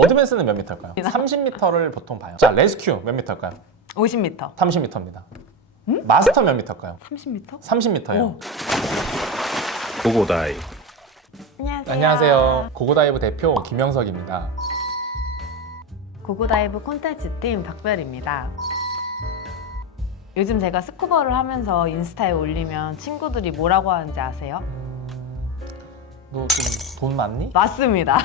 어드밴스는 몇 미터일까요? 30m를 보통 봐요. 자, 레스큐 몇 미터일까요? 50m. 30m입니다. 마스터 몇 미터일까요? 30m? 30m예요. 고고다이. 안녕하세요. 안녕하세요. 고고다이브 대표 김영석입니다. 고고다이브 콘텐츠 팀 박별입니다. 요즘 제가 스쿠버를 하면서 인스타에 올리면 친구들이 뭐라고 하는지 아세요? 너 좀 돈 많니? 맞습니다.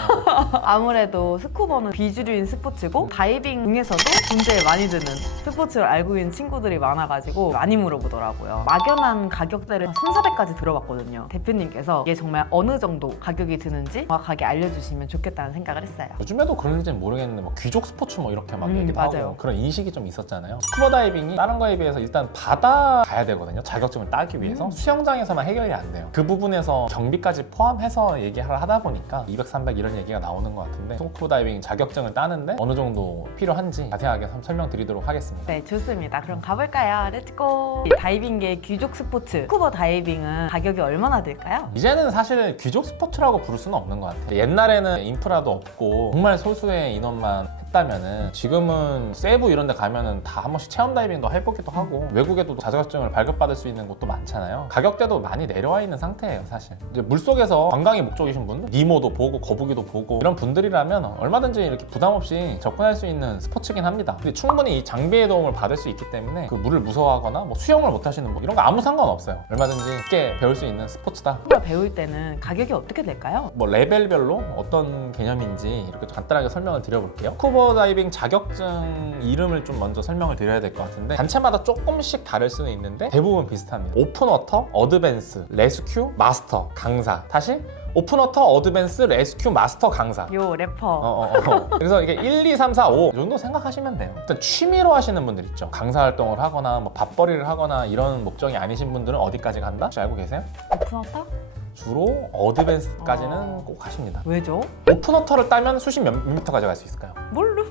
아무래도 스쿠버는 비주류인 스포츠고 다이빙 중에서도 돈 제일 많이 드는 스포츠를 알고 있는 친구들이 많아가지고 많이 물어보더라고요. 막연한 가격대를 3,400까지 들어봤거든요. 대표님께서 이게 정말 어느 정도 가격이 드는지 정확하게 알려주시면 좋겠다는 생각을 했어요. 요즘에도 그런지는 모르겠는데 뭐 귀족 스포츠 뭐 이렇게 막 얘기도 맞아요. 하고 그런 인식이 좀 있었잖아요. 스쿠버 다이빙이 다른 거에 비해서 일단 바다 가야 되거든요. 자격증을 따기 위해서 수영장에서만 해결이 안 돼요. 그 부분에서 경비까지 포함해서 얘기를 하다 보니까 200, 300 이런 얘기가 나오는 것 같은데 스쿠버 다이빙 자격증을 따는데 어느 정도 필요한지 자세하게 설명드리도록 하겠습니다. 네, 좋습니다. 그럼 가볼까요? 렛츠고! 다이빙계의 귀족 스포츠 스쿠버 다이빙은 가격이 얼마나 들까요? 이제는 사실 귀족 스포츠라고 부를 수는 없는 것 같아요. 옛날에는 인프라도 없고 정말 소수의 인원만 했다면은 지금은 세부 이런 데 가면은 다 한 번씩 체험 다이빙도 해보기도 하고 외국에도 자격증을 발급받을 수 있는 곳도 많잖아요. 가격대도 많이 내려와 있는 상태예요, 사실. 이제 물속에서 관광이 목적이신 분들, 니모도 보고 거북이도 보고 이런 분들이라면 얼마든지 이렇게 부담 없이 접근할 수 있는 스포츠긴 합니다. 근데 충분히 이 장비의 도움을 받을 수 있기 때문에 그 물을 무서워하거나 뭐 수영을 못 하시는 분 이런 거 아무 상관없어요. 얼마든지 쉽게 배울 수 있는 스포츠다. 스쿠버 배울 때는 가격이 어떻게 될까요? 뭐 레벨별로 어떤 개념인지 이렇게 간단하게 설명을 드려볼게요. 스쿠버 다이빙 자격증 이름을 좀 먼저 설명을 드려야 될 것 같은데 단체마다 조금씩 다를 수는 있는데 대부분 비슷합니다. 오픈워터, 어드밴스, 레스큐, 마스터, 강사. 다시 오픈워터, 어드밴스, 레스큐, 마스터, 강사. 요 래퍼 그래서 이게 1, 2, 3, 4, 5 이 정도 생각하시면 돼요. 일단 취미로 하시는 분들 있죠. 강사 활동을 하거나 뭐 밥벌이를 하거나 이런 목적이 아니신 분들은 어디까지 간다? 혹시 알고 계세요? 오픈워터? 주로 어드밴스까지는 꼭 하십니다. 왜죠? 오픈워터를 따면 수심 몇 미터까지 갈 수 있을까요? 뭘로?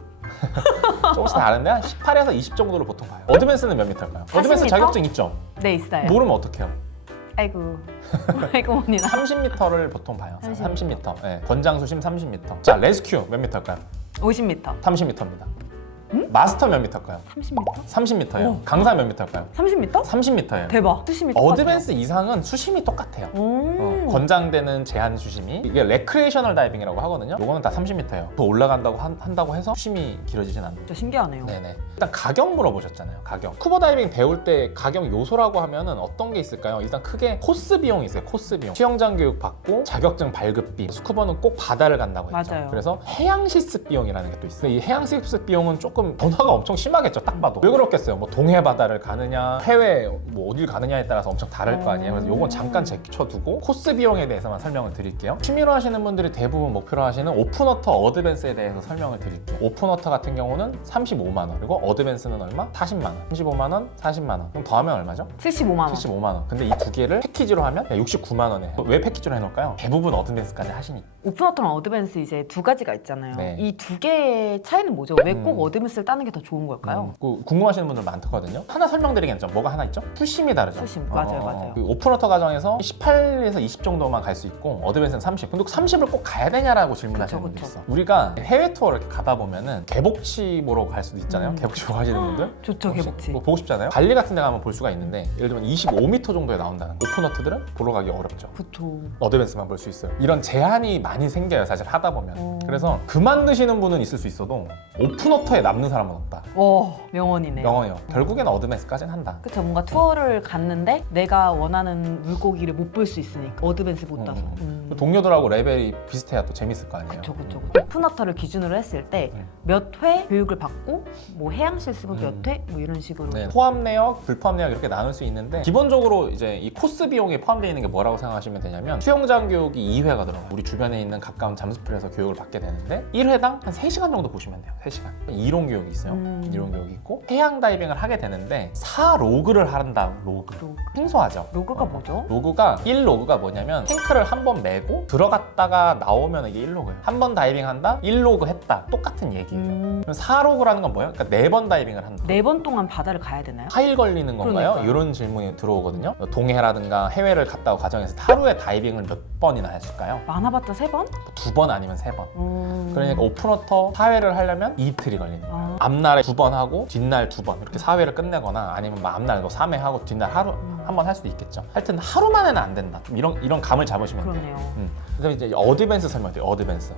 조금씩 다른데 한 18에서 20 정도를 보통 봐요. 어드밴스는 몇 미터일까요? 40 어드밴스 미터? 자격증 있죠? 네, 있어요. 모르면 어떡해요? 아이고 아이고 머니나 30m를 보통 봐요. 30m. 30m. 네, 권장 수심 30m. 자, 레스큐 몇 미터일까요? 50m 30m입니다. 마스터 몇 미터일까요? 30m? 30m예요. 오. 강사 몇 미터일까요? 30m? 30m예요. 대박 수심이 어드밴스 이상은 수심이 똑같아요. 권장되는 제한 수심이 이게 레크레이셔널 다이빙이라고 하거든요. 요거는 다 30m예요. 더 올라간다고 한다고 해서 수심이 길어지진 않는다. 진짜 신기하네요. 네네. 일단 가격 물어보셨잖아요. 가격. 스쿠버 다이빙 배울 때 가격 요소라고 하면은 어떤 게 있을까요? 일단 크게 코스 비용이 있어요. 코스 비용. 수영장 교육 받고 자격증 발급비. 스쿠버는 꼭 바다를 간다고 했죠. 맞아요. 그래서 해양 실습 비용이라는 게 또 있어요. 이 해양 실습 비용은 조금 변화가 엄청 심하겠죠. 딱 봐도. 왜 그렇겠어요? 뭐 동해 바다를 가느냐, 해외 뭐 어딜 가느냐에 따라서 엄청 다를 거 아니에요. 그래서 요건 잠깐 제쳐두고 코스 비용에 대해서만 설명을 드릴게요. 취미로 하시는 분들이 대부분 목표로 하시는 오픈워터, 어드밴스에 대해서 설명을 드릴게요. 오픈워터 같은 경우는 35만 원, 그리고 어드밴스는 얼마? 40만 원. 35만 원, 40만 원. 그럼 더하면 얼마죠? 75만 원. 75만 원. 근데 이 두 개를 패키지로 하면 69만 원에. 왜 패키지로 해놓을까요? 대부분 어드밴스까지 하시니까. 오픈워터랑 어드밴스 이제 두 가지가 있잖아요. 네. 이 두 개의 차이는 뭐죠? 왜 꼭 어드밴스를 따는 게 더 좋은 걸까요? 궁금하시는 분들 많거든요. 하나 설명드리겠죠. 뭐가 하나 있죠? 수심이 다르죠. 수심. 맞아요, 맞아요. 그 오픈워터 과정에서 18에서 20 정도만 갈 수 있고 어드밴스는 30. 근데 30을 꼭 가야 되냐라고 질문하시는 그쵸, 분들 그쵸. 있어. 우리가 해외 투어 이렇게 가다 보면은 개복치 보러 갈 수도 있잖아요. 개복치 보러 가시는 분들. 좋죠, 혹시 개복치. 뭐 보고 싶잖아요. 발리 같은 데 가면 볼 수가 있는데 예를 들면 25m 정도에 나온다는 거. 오픈워터들은 보러 가기 어렵죠. 그쵸. 어드밴스만 볼 수 있어요. 이런 제한이 많이 생겨요, 사실 하다 보면. 그래서 그만두시는 분은 있을 수 있어도 오픈워터에 남는 사람은 없다. 와, 명언이네요. 명언이요. 결국에는 어드밴스까지는 한다. 그쵸, 뭔가 투어를 갔는데 내가 원하는 물고기를 못 볼 수 있으니까 어드밴스 못 따서. 동료들하고 레벨이 비슷해야 또 재밌을 거 아니에요. 그쵸. 오픈워터를 기준으로 했을 때 몇 회 교육을 받고 뭐 해양 실습은 몇 회? 뭐 이런 식으로. 네, 포함 내역, 불포함 내역 이렇게 나눌 수 있는데 기본적으로 이제 이 코스 비용에 포함되어 있는 게 뭐라고 생각하시면 되냐면 수영장 교육이 2회가 들어가요. 우리 주변에 있는 가까운 잠수풀에서 교육을 받게 되는데 1회당 한 3시간 정도 보시면 돼요. 3시간. 이론 교육이 있어요. 이론 교육이 있고 해양 다이빙을 하게 되는데 4로그를 한다. 로그. 생소하죠? 로그가 뭐죠? 로그가 1로그가 뭐냐면 탱크를 한 번 메고 들어갔다가 나오면 이게 1로그예요. 한 번 다이빙 한다? 1로그 했다. 똑같은 얘기예요. 그럼 4로그라는 건 뭐예요? 그러니까 4번 다이빙을 한다. 4번 동안 바다를 가야 되나요? 4일 걸리는 건가요? 그러니까요. 이런 질문이 들어오거든요. 동해라든가 해외를 갔다 온 과정에서 하루에 다이빙을 몇 번이나 했을까요? 많아봤자 3번? 2번 아니면 3번. 그러니까 오픈워터 4회를 하려면 이틀이 걸리는 거예요. 앞날에 2번 하고 뒷날 2번 이렇게 4회를 끝내거나 아니면 뭐 앞날 3회 하고 뒷날 하루 한 번 할 수도 있겠죠. 하여튼 하루 만에는 안 된다. 좀 이런 감을 잡으시면 돼요. 그렇네요. 그래서 이제 어드밴스 설명드려요.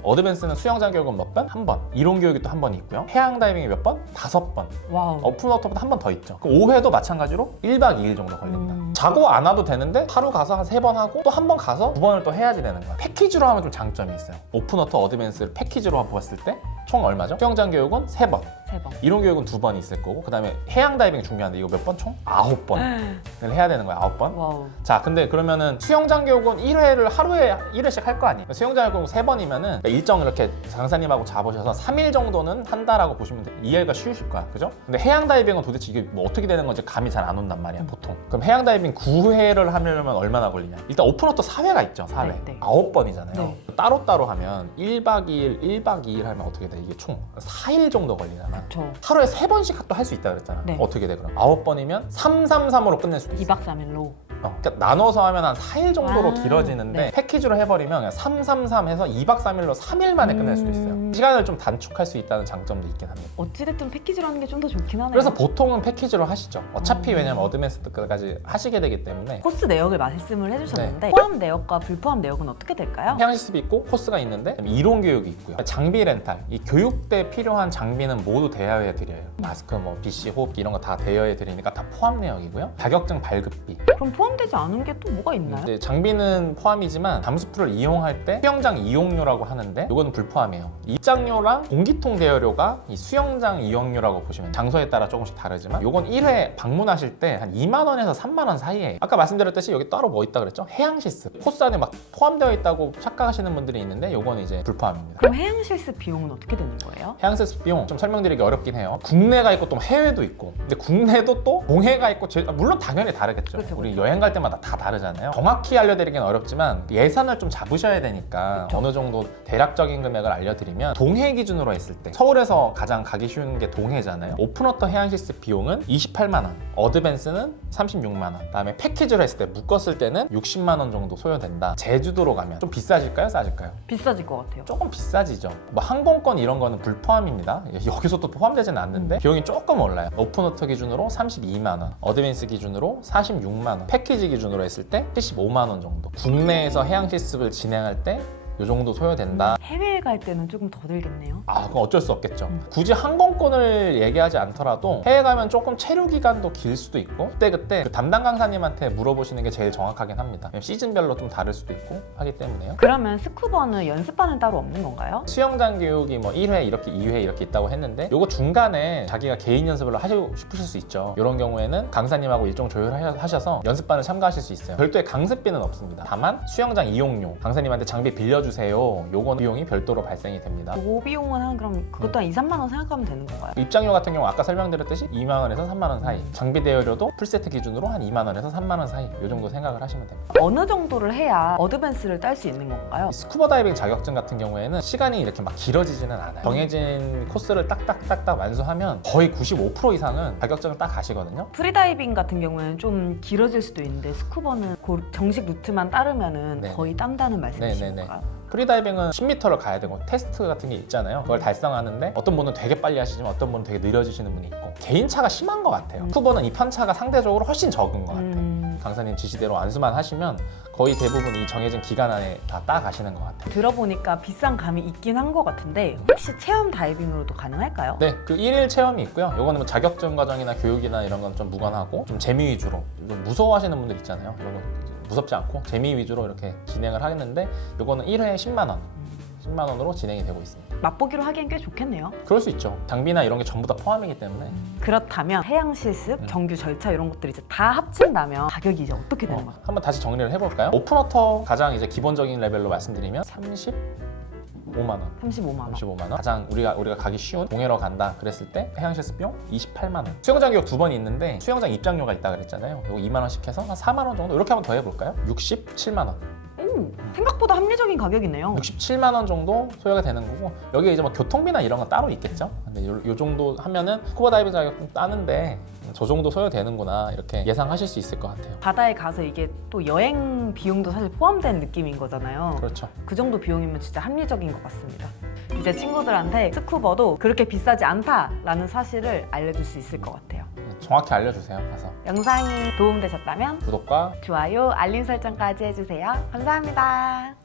어드밴스는 수영장 교육은 몇 번? 한 번. 이론 교육이 또 한 번 있고요. 해양 다이빙이 몇 번? 5번. 와우. 오픈워터보다 한 번 더 있죠. 그 5회도 마찬가지로 1박 2일 정도 걸린다. 자고 안 와도 되는데 하루 가서 한 3번 하고 또 한 번 가서 2번을 또 해야지 되는 거야. 패키지로 하면 좀 장점이 있어요. 오픈워터 어드밴스를 패키지로 봤을 때 총 얼마죠? 수영장 교육은 3번. 3번. 이론 교육은 2번 있을 거고, 그 다음에 해양 다이빙 중요한데 이거 몇 번 총? 9번을 해야 되는 거야. 9번. 와우. 자, 근데 그러면은 수영장 교육은 1회를 하루에 1회씩 할 거 아니에요? 수영장 교육 3번이면은 일정 이렇게 강사님하고 잡으셔서 3일 정도는 한다라고 보시면 돼요. 이해가 쉬우실 거야. 그죠? 근데 해양 다이빙은 도대체 이게 뭐 어떻게 되는 건지 감이 잘 안 온단 말이야, 보통. 그럼 해양 다이빙 9회를 하려면 얼마나 걸리냐? 일단 오픈워터 4회가 있죠, 4회. 네, 네. 9번이잖아요. 네. 따로따로 하면 1박 2일, 1박 2일 하면 어떻게 돼? 이게 총 4일 정도 걸리잖아. 저 하루에 3번씩 또 할 수 있다 그랬잖아. 네. 어떻게 돼, 그럼? 9번이면 333으로 끝낼 수도 있어. 2박 3일로. 그러니까 나눠서 하면 한 4일 정도로 아, 길어지는데 네. 패키지로 해버리면 그냥 333 해서 2박 3일로 3일 만에 끝낼 수도 있어요. 시간을 좀 단축할 수 있다는 장점도 있긴 합니다. 어찌됐든 패키지로 하는 게 좀 더 좋긴 하네요. 그래서 보통은 패키지로 하시죠. 어차피 왜냐면 어드밴스드까지 하시게 되기 때문에. 코스 내역을 말씀을 해주셨는데 네. 포함 내역과 불포함 내역은 어떻게 될까요? 해양 실습이 있고 코스가 있는데 이론 교육이 있고요. 장비 렌탈, 이 교육 때 필요한 장비는 모두 대여해 드려요. 마스크, 뭐 BC, 호흡기 이런 거 다 대여해 드리니까 다 포함 내역이고요. 자격증 발급비. 그럼 포함되지 않은 게 또 뭐가 있나요? 이제 장비는 포함이지만 잠수풀을 이용할 때 수영장 이용료라고 하는데 이거는 불포함이에요. 입장료랑 공기통 대여료가 이 수영장 이용료라고 보시면 장소에 따라 조금씩 다르지만 이건 1회 방문하실 때 한 2만 원에서 3만 원 사이에 아까 말씀드렸듯이 여기 따로 뭐 있다 그랬죠? 해양 실습. 코스 안에 막 포함되어 있다고 착각하시는 분들이 있는데 이건 이제 불포함입니다. 그럼 해양 실습 비용은 어떻게 되는 거예요? 해양 실습 비용 좀 설명드리기 어렵긴 해요. 국내가 있고 또 해외도 있고. 근데 국내도 또 동해가 있고 물론 당연히 다르겠죠. 그쵸, 우리 그쵸. 여행 갈 때마다 다 다르잖아요. 정확히 알려드리기는 어렵지만 예산을 좀 잡으셔야 되니까 그쵸. 어느 정도 대략적인 금액을 알려드리면 동해 기준으로 했을 때 서울에서 가장 가기 쉬운 게 동해잖아요. 오픈워터 해양 실습 비용은 28만 원, 어드밴스는 36만 원, 그다음에 패키지로 했을 때 묶었을 때는 60만 원 정도 소요된다. 제주도로 가면 좀 비싸질까요? 싸질까요? 비싸질 것 같아요. 조금 비싸지죠. 뭐 항공권 이런 거는 불포함입니다. 여기서 또 포함되지는 않는데 비용이 조금 올라요. 오픈워터 기준으로 32만 원, 어드밴스 기준으로 46만 원, 패키지 기준으로 했을 때 75만 원 정도. 국내에서 해양 실습을 진행할 때 이 정도 소요된다. 해외에 갈 때는 조금 더 들겠네요. 아, 그건 어쩔 수 없겠죠. 굳이 항공권을 얘기하지 않더라도 해외 가면 조금 체류 기간도 길 수도 있고 그때 그 담당 강사님한테 물어보시는 게 제일 정확하긴 합니다. 왜냐면 시즌별로 좀 다를 수도 있고 하기 때문에요. 그러면 스쿠버는 연습반은 따로 없는 건가요? 수영장 교육이 뭐 1회 이렇게 2회 이렇게 있다고 했는데 요거 중간에 자기가 개인 연습을 하시고 싶으실 수 있죠. 이런 경우에는 강사님하고 일정 조율하셔서 연습반을 참가하실 수 있어요. 별도의 강습비는 없습니다. 다만 수영장 이용료, 강사님한테 장비 빌려주세요. 요건 비용이 별도로 발생이 됩니다. 그 비용은 한 그럼 그것도 한 2, 3만 원 생각하면 되는 건가요? 입장료 같은 경우 아까 설명드렸듯이 2만 원에서 3만 원 사이, 장비 대여료도 풀세트 기준으로 한 2만 원에서 3만 원 사이 요 정도 생각을 하시면 됩니다. 어느 정도를 해야 어드밴스를 딸 수 있는 건가요? 이 스쿠버 다이빙 자격증 같은 경우에는 시간이 이렇게 막 길어지지는 않아요. 정해진 코스를 딱딱딱딱 완수하면 거의 95% 이상은 자격증을 딱 가시거든요. 프리다이빙 같은 경우에는 좀 길어질 수도 있는데 스쿠버는 정식 루트만 따르면은 네. 거의 딴다는 말씀이신 네네네. 건가요? 프리다이빙은 10m를 가야 되고 테스트 같은 게 있잖아요. 그걸 달성하는데 어떤 분은 되게 빨리 하시지만 어떤 분은 되게 느려지시는 분이 있고 개인차가 심한 것 같아요. 스쿠버는 이 편차가 상대적으로 훨씬 적은 것 같아요. 강사님 지시대로 안수만 하시면 거의 대부분 이 정해진 기간 안에 다 따가시는 것 같아요. 들어보니까 비싼 감이 있긴 한 것 같은데 혹시 체험 다이빙으로도 가능할까요? 네, 그 1일 체험이 있고요. 요거는 뭐 자격증 과정이나 교육이나 이런 건 좀 무관하고 좀 재미 위주로 좀 무서워하시는 분들 있잖아요. 이런 거 무섭지 않고 재미 위주로 이렇게 진행을 하겠는데 요거는 1회에 10만 원, 10만 원으로 진행이 되고 있습니다. 맛보기로 하기엔 꽤 좋겠네요. 그럴 수 있죠. 장비나 이런 게 전부 다 포함이기 때문에 그렇다면 해양 실습, 경규 절차 이런 것들이 이제 다 합친다면 가격이 이제 어떻게 되는 거예요? 한번 다시 정리를 해볼까요? 오픈워터 가장 이제 기본적인 레벨로 말씀드리면 35만 원. 35만 원. 35만 원. 가장 우리가 가기 쉬운 동해로 간다 그랬을 때 해양 실습 비용 28만 원. 수영장 교육 2번 있는데 수영장 입장료가 있다 그랬잖아요. 이거 2만 원씩 해서 한 4만 원 정도 이렇게 한번 더 해볼까요? 67만 원. 생각보다 합리적인 가격이네요. 67만 원 정도 소요가 되는 거고 여기에 이제 뭐 교통비나 이런 건 따로 있겠죠. 근데 요 정도 하면은 스쿠버 다이빙 자격 좀 따는데 저 정도 소요되는구나 이렇게 예상하실 수 있을 것 같아요. 바다에 가서 이게 또 여행 비용도 사실 포함된 느낌인 거잖아요. 그렇죠. 그 정도 비용이면 진짜 합리적인 것 같습니다. 이제 친구들한테 스쿠버도 그렇게 비싸지 않다라는 사실을 알려줄 수 있을 것 같아요. 정확히 알려주세요. 가서 영상이 도움되셨다면 구독과 좋아요, 알림 설정까지 해주세요. 감사합니다.